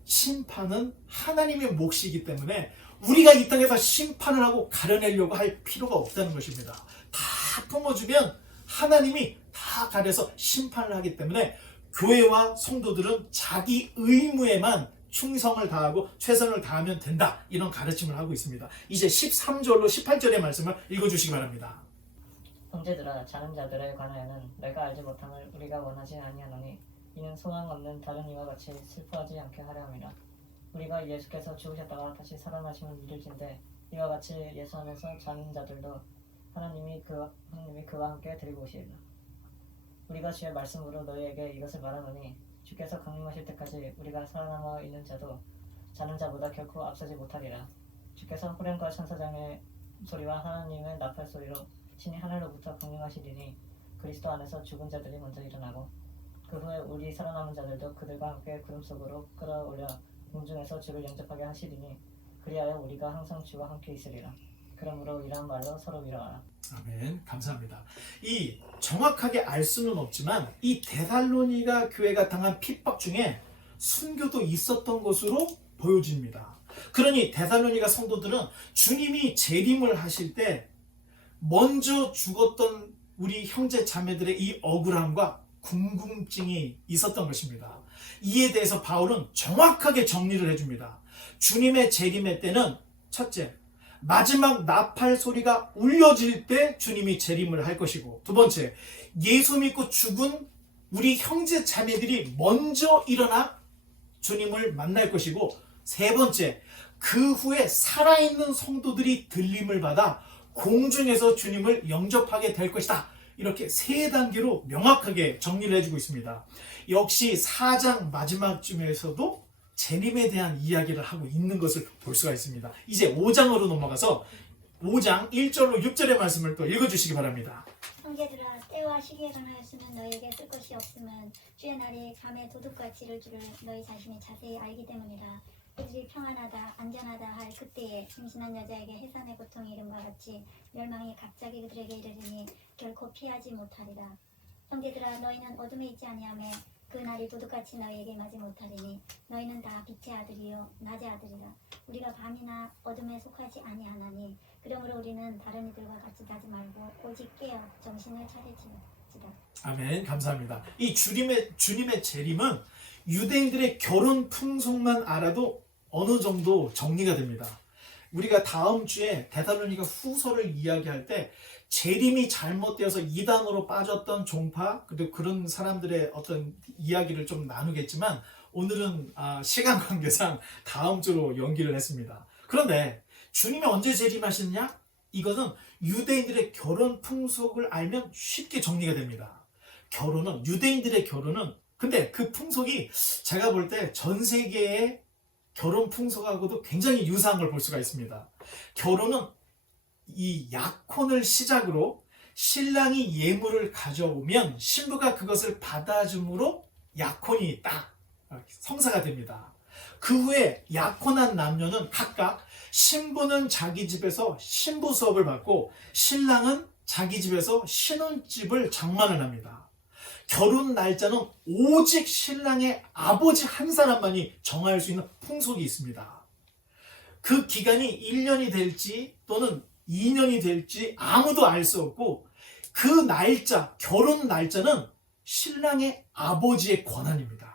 심판은 하나님의 몫이기 때문에 우리가 이 땅에서 심판을 하고 가려내려고 할 필요가 없다는 것입니다. 다 품어주면 하나님이 다 가려서 심판을 하기 때문에 교회와 성도들은 자기 의무에만 충성을 다하고 최선을 다하면 된다. 이런 가르침을 하고 있습니다. 이제 13절로 18절의 말씀을 읽어주시기 바랍니다. 형제들아, 자는 자들에 관하여는 너희가 알지 못함을 우리가 원하지 아니하노니 이는 소망 없는 다른 이와 같이 슬퍼하지 않게 하려 함이라. 우리가 예수께서 죽으셨다가 다시 살아나심을 믿을진데 이와 같이 예수 안에서 자는 자들도 하나님이 그와 함께 데리고 오시리라. 우리가 주의 말씀으로 너희에게 이것을 말하노니 주께서 강림하실 때까지 우리가 살아남아 있는 자도 자는 자보다 결코 앞서지 못하리라. 주께서 호련과 천사장의 소리와 하나님의 나팔 소리로 신이 하늘로부터 강림하시리니 그리스도 안에서 죽은 자들이 먼저 일어나고 그 후에 우리 살아남은 자들도 그들과 함께 구름 속으로 끌어올려 공중에서 주를 영접하게 하시리니 그리하여 우리가 항상 주와 함께 있으리라. 그러므로 이러한 말로 서로 위로하라. 아멘. 감사합니다. 이 정확하게 알 수는 없지만 이 데살로니가 교회가 당한 핍박 중에 순교도 있었던 것으로 보여집니다. 그러니 데살로니가 성도들은 주님이 재림을 하실 때 먼저 죽었던 우리 형제 자매들의 이 억울함과 궁금증이 있었던 것입니다. 이에 대해서 바울은 정확하게 정리를 해줍니다. 주님의 재림의 때는 첫째, 마지막 나팔 소리가 울려질 때 주님이 재림을 할 것이고, 두 번째, 예수 믿고 죽은 우리 형제 자매들이 먼저 일어나 주님을 만날 것이고, 세 번째, 그 후에 살아있는 성도들이 들림을 받아 공중에서 주님을 영접하게 될 것이다. 이렇게 세 단계로 명확하게 정리를 해주고 있습니다. 역시 4장 마지막쯤에서도 재림에 대한 이야기를 하고 있는 것을 볼 수가 있습니다. 이제 5장으로 넘어가서 5장 1절로 6절의 말씀을 또 읽어주시기 바랍니다. 형제들아, 때와 시기에 관하였으면 너희에게 쓸 것이 없으면 주의 날이 밤에 도둑같이 이를 줄을 너희 자신이 자세히 알기 때문이라. 그들이 평안하다 안전하다 할 그때에 임신한 여자에게 해산의 고통이 이른바 같이 멸망이 갑자기 그들에게 이르리니 결코 피하지 못하리라. 형제들아, 너희는 어둠에 있지 아니하며 그 날이 도둑같이 너희에게 임하지 못하리니 너희는 다 빛의 아들이요 낮의 아들이라. 우리가 밤이나 어둠에 속하지 아니하나니 그러므로 우리는 다른 이들과 같이 자지 말고 오직 깨어 정신을 차리지다. 아멘. 감사합니다. 이 주님의 재림은 유대인들의 결혼 풍속만 알아도 어느 정도 정리가 됩니다. 우리가 다음 주에 데살로니가 후서를 이야기할 때 재림이 잘못되어서 이단으로 빠졌던 종파, 그리고 그런 사람들의 어떤 이야기를 좀 나누겠지만 오늘은 시간 관계상 다음 주로 연기를 했습니다. 그런데 주님이 언제 재림하시느냐? 이것은 유대인들의 결혼 풍속을 알면 쉽게 정리가 됩니다. 유대인들의 결혼은 근데 그 풍속이 제가 볼 때 전 세계의 결혼 풍속하고도 굉장히 유사한 걸 볼 수가 있습니다. 결혼은 이 약혼을 시작으로 신랑이 예물을 가져오면 신부가 그것을 받아줌으로 약혼이 딱 성사가 됩니다. 그 후에 약혼한 남녀는 각각 신부는 자기 집에서 신부 수업을 받고 신랑은 자기 집에서 신혼집을 장만을 합니다. 결혼 날짜는 오직 신랑의 아버지 한 사람만이 정할 수 있는 풍속이 있습니다. 그 기간이 1년이 될지 또는 2년이 될지 아무도 알 수 없고 그 날짜, 결혼 날짜는 신랑의 아버지의 권한입니다.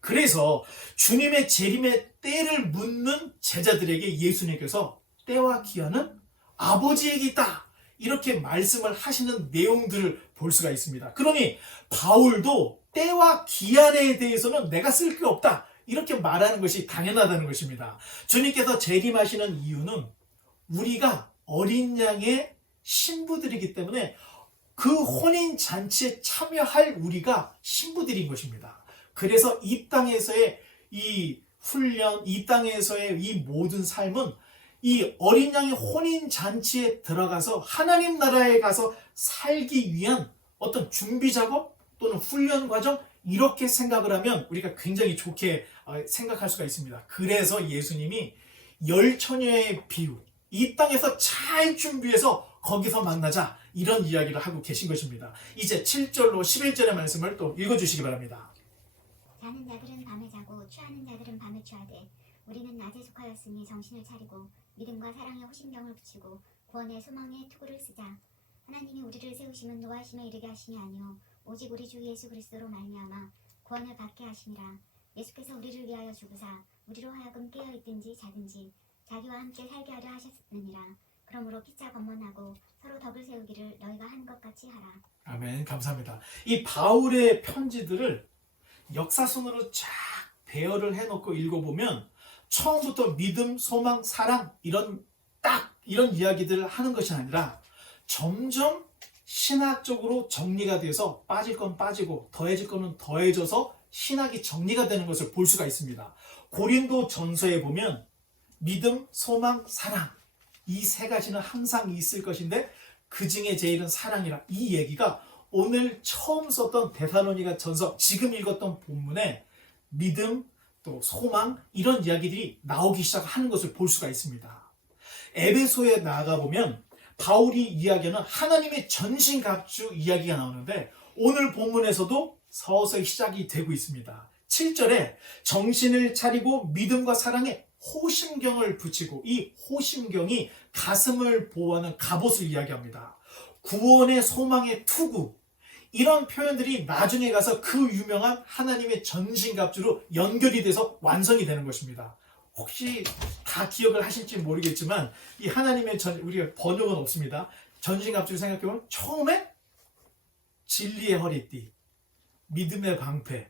그래서 주님의 재림의 때를 묻는 제자들에게 예수님께서 때와 기한은 아버지에게 있다. 이렇게 말씀을 하시는 내용들을 볼 수가 있습니다. 그러니 바울도 때와 기한에 대해서는 내가 쓸 게 없다. 이렇게 말하는 것이 당연하다는 것입니다. 주님께서 재림하시는 이유는 우리가 어린 양의 신부들이기 때문에 그 혼인 잔치에 참여할 우리가 신부들인 것입니다. 그래서 이 땅에서의 이 훈련, 이 땅에서의 이 모든 삶은 이 어린 양의 혼인 잔치에 들어가서 하나님 나라에 가서 살기 위한 어떤 준비 작업 또는 훈련 과정, 이렇게 생각을 하면 우리가 굉장히 좋게 생각할 수가 있습니다. 그래서 예수님이 열 처녀의 비유, 이 땅에서 잘 준비해서 거기서 만나자, 이런 이야기를 하고 계신 것입니다. 이제 7절로 11절의 말씀을 또 읽어주시기 바랍니다. 자는 자들은 밤에 자고 취하는 자들은 밤에 취하되 우리는 낮에 속하였으니 정신을 차리고 믿음과 사랑에 호심경을 붙이고 구원의 소망에 투구를 쓰자. 하나님이 우리를 세우심은 노하심에 이르게 하심이 아니요 오직 우리 주 예수 그리스도로 말미암아 구원을 받게 하시니라. 예수께서 우리를 위하여 죽으사 우리로 하여금 깨어있든지 자든지 자기와 함께 살게 하려 하셨느니라. 그러므로 피차 권면하고 서로 덕을 세우기를 너희가 하는 것 같이 하라. 아멘. 감사합니다. 이 바울의 편지들을 역사순으로 쫙 배열을 해놓고 읽어보면 처음부터 믿음, 소망, 사랑 이런 이야기들을 하는 것이 아니라 점점 신학적으로 정리가 돼서 빠질 건 빠지고 더해질 거는 더해져서 신학이 정리가 되는 것을 볼 수가 있습니다. 고린도 전서에 보면 믿음, 소망, 사랑 이 세 가지는 항상 있을 것인데 그 중에 제일은 사랑이라, 이 얘기가 오늘 처음 썼던 데살로니가 전서, 지금 읽었던 본문에 믿음, 또 소망 이런 이야기들이 나오기 시작하는 것을 볼 수가 있습니다. 에베소에 나아가보면 바울이 이야기하는 하나님의 전신갑주 이야기가 나오는데 오늘 본문에서도 서서히 시작이 되고 있습니다. 7절에 정신을 차리고 믿음과 사랑에 호심경을 붙이고, 이 호심경이 가슴을 보호하는 갑옷을 이야기합니다. 구원의 소망의 투구, 이런 표현들이 나중에 가서 그 유명한 하나님의 전신갑주로 연결이 돼서 완성이 되는 것입니다. 혹시 다 기억을 하실지 모르겠지만 이 하나님의 우리가 번역은 없습니다. 전신갑주를 생각해보면 처음에 진리의 허리띠, 믿음의 방패,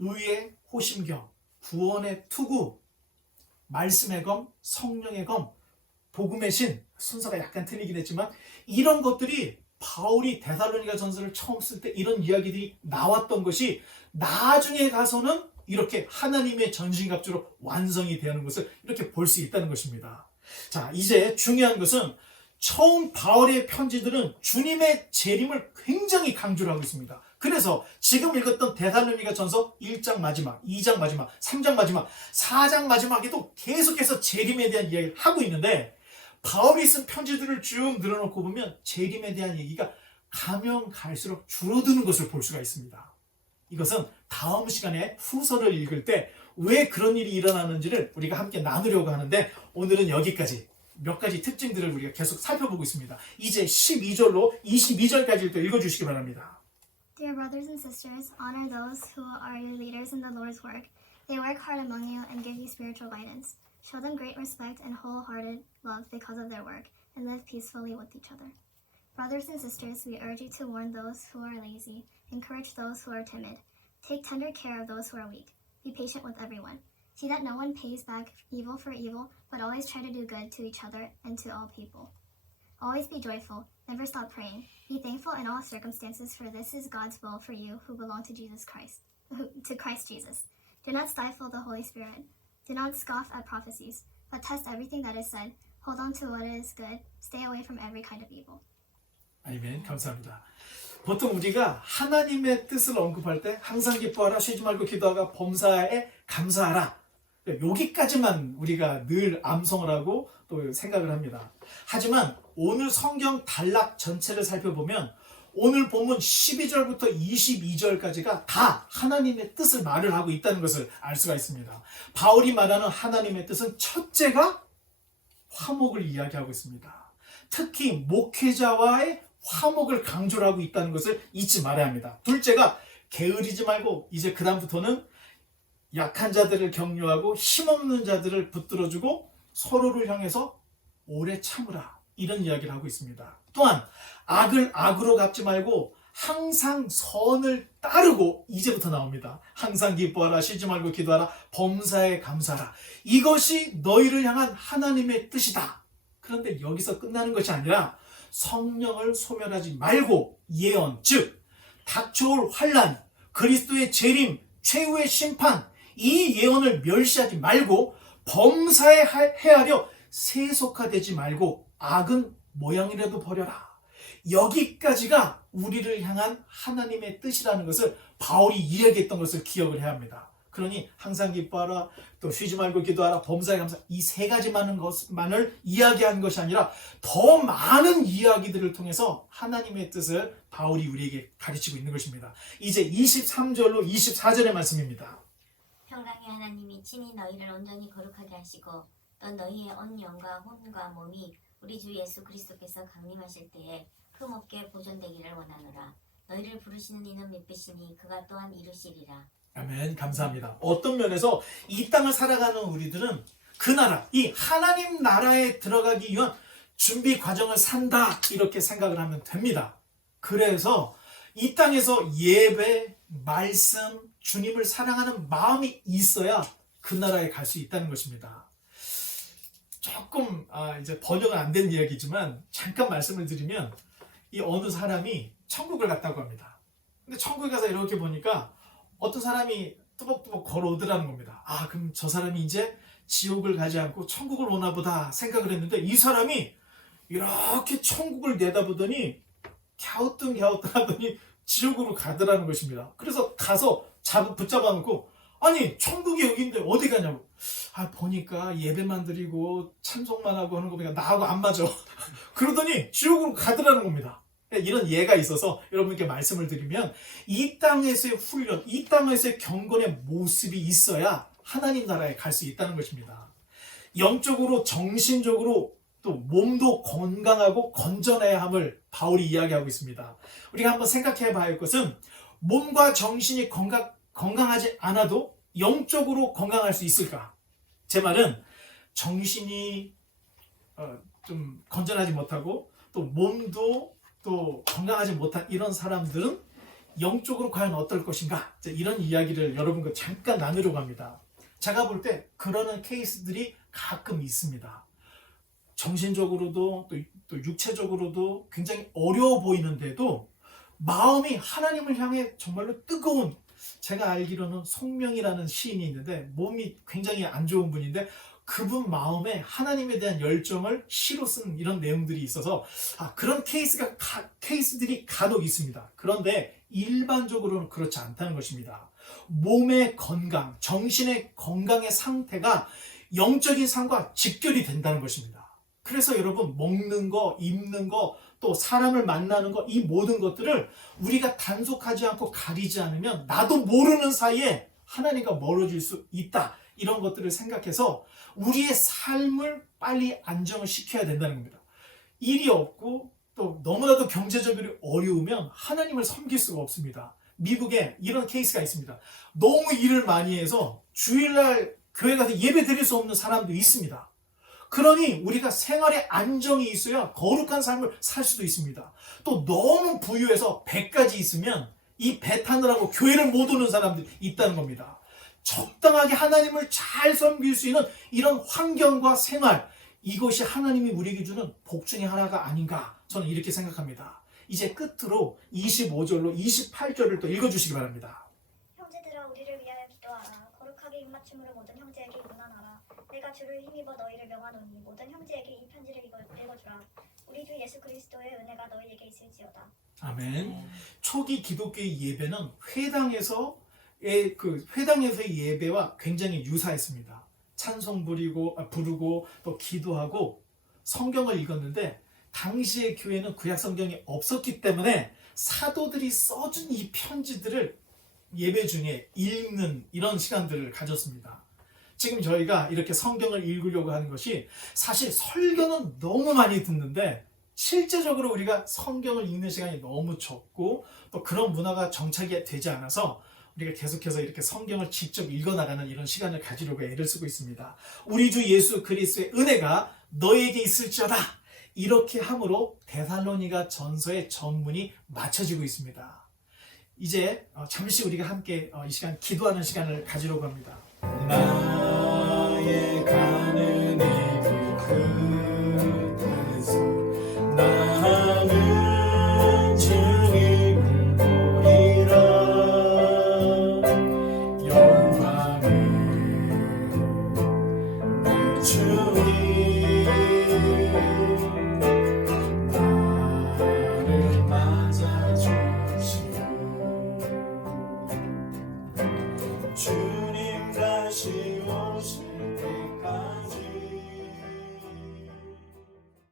의의 호심경, 구원의 투구, 말씀의 검, 성령의 검, 복음의 신, 순서가 약간 틀리긴 했지만 이런 것들이 바울이 데살로니가 전서를 처음 쓸 때 이런 이야기들이 나왔던 것이 나중에 가서는 이렇게 하나님의 전신갑주로 완성이 되는 것을 이렇게 볼 수 있다는 것입니다. 자, 이제 중요한 것은 처음 바울의 편지들은 주님의 재림을 굉장히 강조를 하고 있습니다. 그래서 지금 읽었던 데살로니가 전서 1장 마지막, 2장 마지막, 3장 마지막, 4장 마지막에도 계속해서 재림에 대한 이야기를 하고 있는데 바울이 쓴 편지들을 쭉 늘어놓고 보면 재림에 대한 얘기가 가면 갈수록 줄어드는 것을 볼 수가 있습니다. 이것은 다음 시간에 후서를 읽을 때 왜 그런 일이 일어나는지를 우리가 함께 나누려고 하는데 오늘은 여기까지 몇 가지 특징들을 우리가 계속 살펴보고 있습니다. 이제 12절로 22절까지 또 읽어주시기 바랍니다. Dear brothers and sisters, honor those who are your leaders in the Lord's work. They work hard among you and give you spiritual guidance. Show them great respect and wholehearted love because of their work, and live peacefully with each other. Brothers and sisters, we urge you to warn those who are lazy, encourage those who are timid. Take tender care of those who are weak. Be patient with everyone. See that no one pays back evil for evil, but always try to do good to each other and to all people. Always be joyful. Never stop praying. Be thankful in all circumstances, for this is God's will for you who belong to Christ Jesus. Do not stifle the Holy Spirit. Do not scoff at prophecies, but test everything that is said. Hold on to what is good. Stay away from every kind of evil. 아멘. 감사합니다. 보통 우리가 하나님의 뜻을 언급할 때 항상 기뻐하라, 쉬지 말고 기도하라, 범사에 감사하라. 여기까지만 우리가 늘 암송을 하고 또 생각을 합니다. 하지만 오늘 성경 단락 전체를 살펴보면 오늘 본문 12절부터 22절까지가 다 하나님의 뜻을 말을 하고 있다는 것을 알 수가 있습니다. 바울이 말하는 하나님의 뜻은 첫째가 화목을 이야기하고 있습니다. 특히 목회자와의 화목을 강조를 하고 있다는 것을 잊지 말아야 합니다. 둘째가 게으르지 말고 이제 그 다음부터는 약한 자들을 격려하고 힘없는 자들을 붙들어주고 서로를 향해서 오래 참으라, 이런 이야기를 하고 있습니다. 또한 악을 악으로 갚지 말고 항상 선을 따르고, 이제부터 나옵니다. 항상 기뻐하라, 쉬지 말고 기도하라, 범사에 감사하라. 이것이 너희를 향한 하나님의 뜻이다. 그런데 여기서 끝나는 것이 아니라 성령을 소멸하지 말고 예언, 즉 닥쳐올 환난, 그리스도의 재림, 최후의 심판, 이 예언을 멸시하지 말고 범사에 헤아려 세속화되지 말고 악은 모양이라도 버려라. 여기까지가 우리를 향한 하나님의 뜻이라는 것을 바울이 이야기했던 것을 기억을 해야 합니다. 그러니 항상 기뻐하라, 또 쉬지 말고 기도하라, 범사에 감사, 이 세 가지만을 이야기한 것이 아니라 더 많은 이야기들을 통해서 하나님의 뜻을 바울이 우리에게 가르치고 있는 것입니다. 이제 23절로 24절의 말씀입니다. 평강의 하나님이 친히 너희를 온전히 거룩하게 하시고 또 너희의 온 영과 혼과 몸이 우리 주 예수 그리스도께서 강림하실 때에 흠없게 보존되기를 원하노라. 너희를 부르시는 이는 믿으시니 그가 또한 이루시리라. 아멘. 감사합니다. 어떤 면에서 이 땅을 살아가는 우리들은 그 나라, 이 하나님 나라에 들어가기 위한 준비 과정을 산다, 이렇게 생각을 하면 됩니다. 그래서 이 땅에서 예배, 말씀, 주님을 사랑하는 마음이 있어야 그 나라에 갈 수 있다는 것입니다. 조금 이제 번역은 안 된 이야기지만 잠깐 말씀을 드리면, 이 어느 사람이 천국을 갔다고 합니다. 근데 천국에 가서 이렇게 보니까 어떤 사람이 뚜벅뚜벅 걸어오더라는 겁니다. 그럼 저 사람이 이제 지옥을 가지 않고 천국을 오나 보다 생각을 했는데, 이 사람이 이렇게 천국을 내다보더니 갸우뚱갸우뚱 하더니 지옥으로 가더라는 것입니다. 그래서 가서 붙잡아 놓고, 아니 천국이 여기인데 어디 가냐고. 보니까 예배만 드리고 찬송만 하고 하는 거 보니까 나하고 안 맞아. 그러더니 지옥으로 가더라는 겁니다. 이런 예가 있어서 여러분께 말씀을 드리면, 이 땅에서의 훈련, 이 땅에서의 경건의 모습이 있어야 하나님 나라에 갈 수 있다는 것입니다. 영적으로, 정신적으로, 또 몸도 건강하고 건전해야 함을 바울이 이야기하고 있습니다. 우리가 한번 생각해 봐야 할 것은, 몸과 정신이 건강하지 않아도 영적으로 건강할 수 있을까? 제 말은 정신이 좀 건전하지 못하고 또 몸도 또 건강하지 못한 이런 사람들은 영적으로 과연 어떨 것인가? 이런 이야기를 여러분과 잠깐 나누려고 합니다. 제가 볼 때 그러는 케이스들이 가끔 있습니다. 정신적으로도 또 육체적으로도 굉장히 어려워 보이는데도 마음이 하나님을 향해 정말로 뜨거운, 제가 알기로는 송명이라는 시인이 있는데 몸이 굉장히 안 좋은 분인데, 그분 마음에 하나님에 대한 열정을 시로 쓴 이런 내용들이 있어서 그런 케이스들이 간혹 있습니다. 그런데 일반적으로는 그렇지 않다는 것입니다. 몸의 건강, 정신의 건강의 상태가 영적인 삶과 직결이 된다는 것입니다. 그래서 여러분, 먹는 거, 입는 거, 또 사람을 만나는 거, 이 모든 것들을 우리가 단속하지 않고 가리지 않으면 나도 모르는 사이에 하나님과 멀어질 수 있다. 이런 것들을 생각해서 우리의 삶을 빨리 안정을 시켜야 된다는 겁니다. 일이 없고 또 너무나도 경제적으로 어려우면 하나님을 섬길 수가 없습니다. 미국에 이런 케이스가 있습니다. 너무 일을 많이 해서 주일날 교회 가서 예배 드릴 수 없는 사람도 있습니다. 그러니 우리가 생활에 안정이 있어야 거룩한 삶을 살 수도 있습니다. 또 너무 부유해서 배까지 있으면 이 배 타느라고 교회를 못 오는 사람들이 있다는 겁니다. 적당하게 하나님을 잘 섬길 수 있는 이런 환경과 생활, 이것이 하나님이 우리에게 주는 복 중에 하나가 아닌가, 저는 이렇게 생각합니다. 이제 끝으로 25절로 28절을 또 읽어주시기 바랍니다. 형제들아, 우리를 위하여 기도하라. 거룩하게 입맞춤으로 모든 형제에게 문안하라. 내가 주를 힘입어 너희를 명하노니 모든 형제에게 이 편지를 읽어주라. 우리 주 예수 그리스도의 은혜가 너희에게 있을지어다. 아멘. 초기 기독교의 예배는 회당에서의 예배와 굉장히 유사했습니다. 찬송 부르고 또 기도하고 성경을 읽었는데, 당시의 교회는 구약 성경이 없었기 때문에 사도들이 써준 이 편지들을 예배 중에 읽는 이런 시간들을 가졌습니다. 지금 저희가 이렇게 성경을 읽으려고 하는 것이, 사실 설교는 너무 많이 듣는데 실제적으로 우리가 성경을 읽는 시간이 너무 적고 또 그런 문화가 정착이 되지 않아서 우리가 계속해서 이렇게 성경을 직접 읽어나가는 이런 시간을 가지려고 애를 쓰고 있습니다. 우리 주 예수 그리스도의 은혜가 너에게 있을지어다, 이렇게 함으로 데살로니가 전서의 전문이 맞춰지고 있습니다. 이제 잠시 우리가 함께 이 시간 기도하는 시간을 가지려고 합니다. 나의 가는 끝에서 나는 주님을 보리라. 영광을 내 주님 나를 맞아주시오. 주